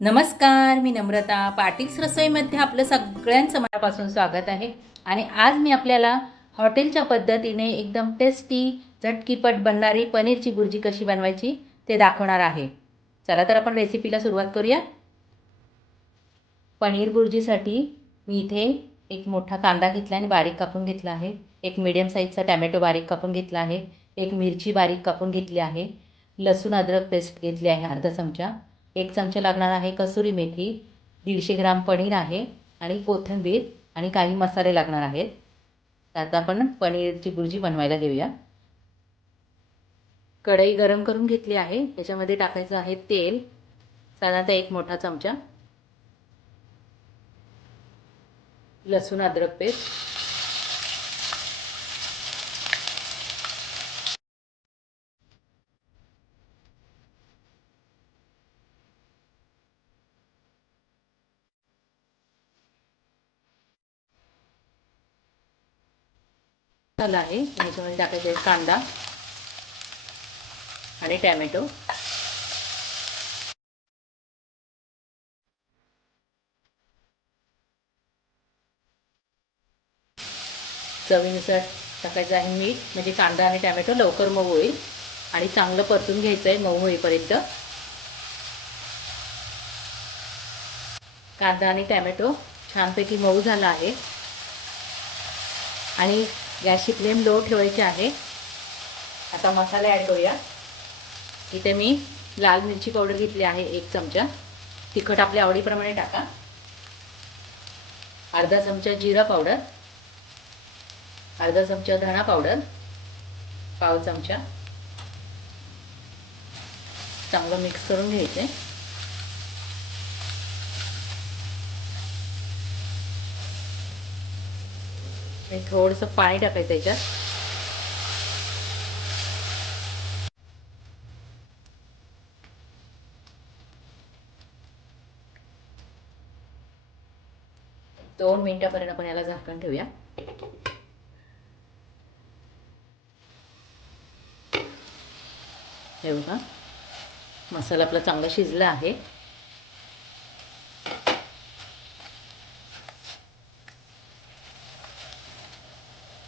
नमस्कार मी नम्रता. पाटील्स रसोईमध्ये आपलं सगळ्यांचं मनापासून स्वागत आहे. आणि आज मी आपल्याला हॉटेलच्या पद्धतीने एकदम टेस्टी झटकीपट बनणारी पनीरची भुर्जी कशी बनवायची ते दाखवणार आहे. चला तर आपण रेसिपीला सुरुवात करूया. पनीर भुर्जीसाठी मी इथे एक मोठा कांदा घेतला आणि बारीक कापून घेतला आहे. एक मिडियम साईजचा टॅमॅटो बारीक कापून घेतला आहे. एक मिरची बारीक कापून घेतली आहे. लसूण अद्रक पेस्ट घेतली आहे अर्धा चमचा. एक चमचा लागणार आहे कसुरी मेथी दीडशे ग्राम पनीर आहे आणि कोथिंबीर आणि काही मसाले लागणार आहेत. तर आता आपण पनीरची भुर्जी बनवायला घेऊया. कढई गरम करून घेतली आहे. त्याच्यामध्ये टाकायचं आहे तेल. साधारणतः एक मोठा चमचा. लसूण अद्रक पेस्ट. झाला आहे याच्यामध्ये टाकायचा आहे कांदा आणि टॅमॅटो. चवीनुसार टाकायचं आहे मीठ म्हणजे कांदा आणि टॅमॅटो लवकर मऊ होईल आणि चांगलं परतून घ्यायचं आहे मऊ होईपर्यंत. कांदा आणि टॅमॅटो छानपैकी मऊ झाला आहे. आणि गॅसची फ्लेम लो ठेवायची आहे. आता मसाला ॲड करूया. इथे मी लाल मिरची पावडर घेतली आहे एक चमचा. तिखट आपल्या आवडीप्रमाणे टाका. अर्धा चमचा जिरा पावडर. अर्धा चमचा धणा पावडर. पाव चमचा. चांगलं मिक्स करून घ्यायचं. आणि थोडंसं पाणी टाकायचं त्याच्यात दोन मिनिटापर्यंत आपण याला झाकण ठेवूया. हे बघा मसाला आपला चांगला शिजला आहे.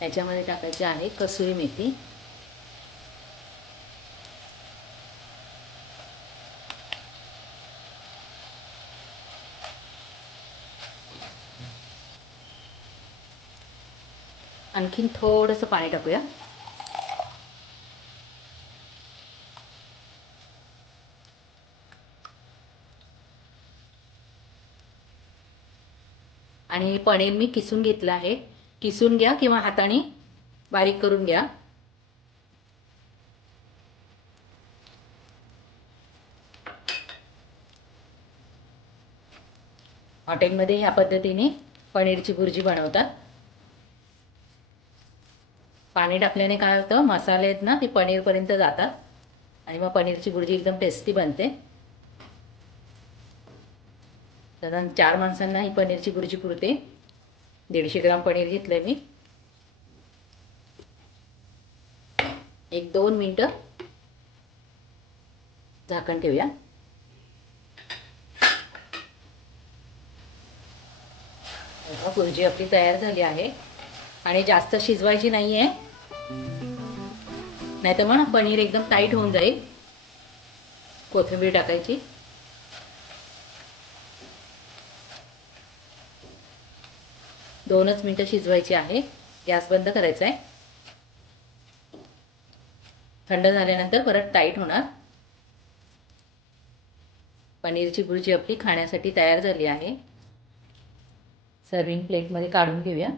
याच्यामध्ये टाकायची आहे कसुरी मेथी. आणखीन थोडंसं पाणी टाकूया. आणि पनीर मी किसून घेतलं आहे. किसून घ्या किंवा हाताने बारीक करून घ्या. हॉटेलमध्ये ह्या पद्धतीने पनीरची भुर्जी बनवतात. पाणी टाकल्याने काय होतं मसाले आहेत ना ते पनीरपर्यंत जातात आणि मग पनीरची भुर्जी एकदम टेस्टी बनते. साधारण चार माणसांना ही पनीरची भुर्जी पुरते. दीडशे ग्राम पनीर घेतलं आहे मी. एक दोन मिनटं झाकण ठेवूया. भुर्जी आपली तयार झाली आहे. आणि जास्त शिजवायची नाही आहे नाही तर मग पनीर एकदम टाईट होऊन जाईल. कोथिंबीर टाकायची. दोनच मिनटं शिजवायची आहे. गॅस बंद करायचा आहे थंड झाल्यानंतर परत टाईट होणार. पनीरची भुर्जी आपली खाण्यासाठी तयार झाली आहे. सर्विंग प्लेटमध्ये काढून घेऊया.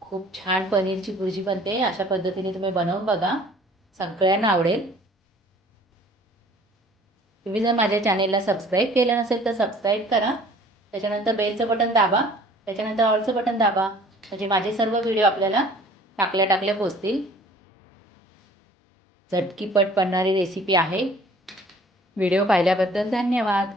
खूप छान पनीरची भुर्जी बनते. अशा पद्धतीने तुम्ही बनवून बघा. सगळ्यांना आवडेल. तुम्ही जर माझ्या चॅनेलला सबस्क्राईब केलं नसेल तर सबस्क्राईब करा. त्याच्यानंतर बेलचं बटन दाबा. त्याच्यानंतर ऑलचं बटन दाबा. म्हणजे माझे सर्व व्हिडिओ आपल्याला टाकल्या टाकल्या पोचतील. झटकीपट बनणारी रेसिपी आहे. व्हिडिओ पाहिल्याबद्दल धन्यवाद.